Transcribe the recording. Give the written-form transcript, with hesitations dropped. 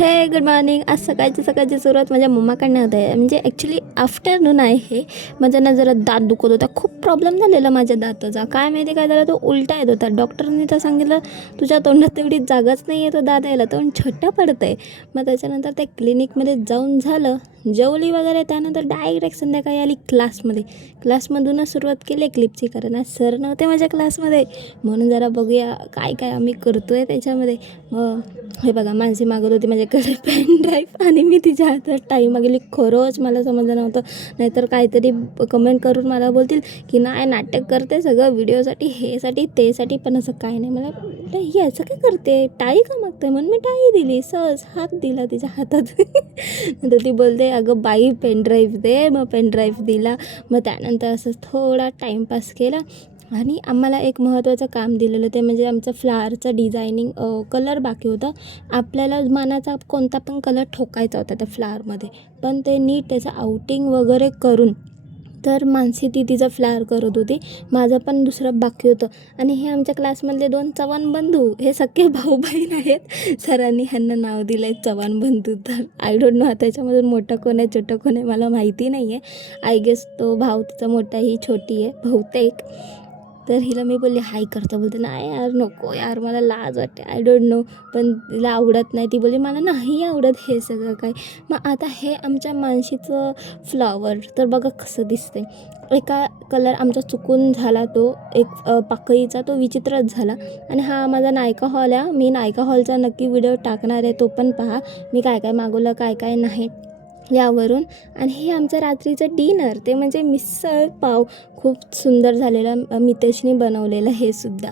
हे good morning. आज सकाळची सुरुवात माझ्या मम्माकडनं होत आहे. म्हणजे ॲक्च्युली आफ्टरनून आहे हे. माझा ना जरा दात दुखत होता. खूप प्रॉब्लेम झालेला माझ्या दाताचा. काय माहिती काय झालं, तो उलटा येत होता. डॉक्टरांनी तर सांगितलं तुझ्या तोंडात तेवढी जागाच नाही आहे तो दात यायला, तोंड छोटं पडतं आहे. मग त्याच्यानंतर ते क्लिनिकमध्ये जाऊन झालं, जेवली वगैरे. त्यानंतर डायरेक्ट संध्याकाळी आली क्लासमधूनच सुरुवात केली क्लिपची, कारण आज सर नव्हते माझ्या क्लासमध्ये. म्हणून जरा बघूया काय काय आम्ही करतो आहे त्याच्यामध्ये. मग हे बघा, माणसे मागत होती माझ्याकडे पेन ड्राईव्ह आणि मी तिच्या हातात टाईम मागेली. खरंच मला समजलं नव्हतं, नाहीतर काहीतरी कमेंट करून मला बोलतील की नाही नाटक करते सगळं व्हिडिओसाठी, हेसाठी तेसाठी. पण असं काय नाही. मला ही असं काय करते, टाळी का मागते म्हणून मी टाळी दिली, सहज हात दिला तिच्या हातात. नंतर ती बोलते अगं बाई पेन ड्राईव्ह दे. मग पेन ड्राईव्ह दिला. मग त्यानंतर असं थोडा टाईमपास केला आणि आम्हाला एक महत्त्वाचं काम दिलेलं, ते म्हणजे आमचं फ्लावरचं डिझायनिंग कलर बाकी होता. आपल्याला मनाचा कोणता पण कलर ठोकायचा होता त्या फ्लावरमध्ये, पण ते नीट त्याचं आउटिंग वगैरे करून. तर मानसी ती तिचं फ्लावर करत होती, माझं पण दुसरं बाकी होतं. आणि हे आमच्या क्लासमधले 2 चव्हाण बंधू, हे सख्खे भाऊ बहीण आहेत. सरांनी ह्यांना नाव दिलं आहे चव्हाण बंधू. तर आय डोंट नो त्याच्यामधून मोठं कोण आहे छोटं कोण आहे मला माहिती नाही आहे. आय गेस तो भाऊ तिचा मोठा, ही छोटी आहे बहुतेक. तर हिला मी बोलली हाय करता, बोलते नाही यार नको यार मला लाज वाटते, आय डोंट नो. पण तिला आवडत नाही. ती बोलली मला नाही आवडत हे सगळं काय. मग आता हे आमच्या मानशीचं फ्लॉवर तर बघा कसं दिसते. एका कलर आमचा चुकून झाला, तो एक पाकळीचा, तो विचित्रच झाला. आणि हा माझा नायका हॉल आहे. मी नायका हॉलचा नक्की व्हिडिओ टाकणार आहे, तो पण पहा मी काय काय मागवलं काय काय नाही यावरून. आणि हे आमचं रात्रीचं डिनर, ते म्हणजे मिसळ पाव खूप सुंदर झालेला, मितेशनी बनवलेलं हे सुद्धा.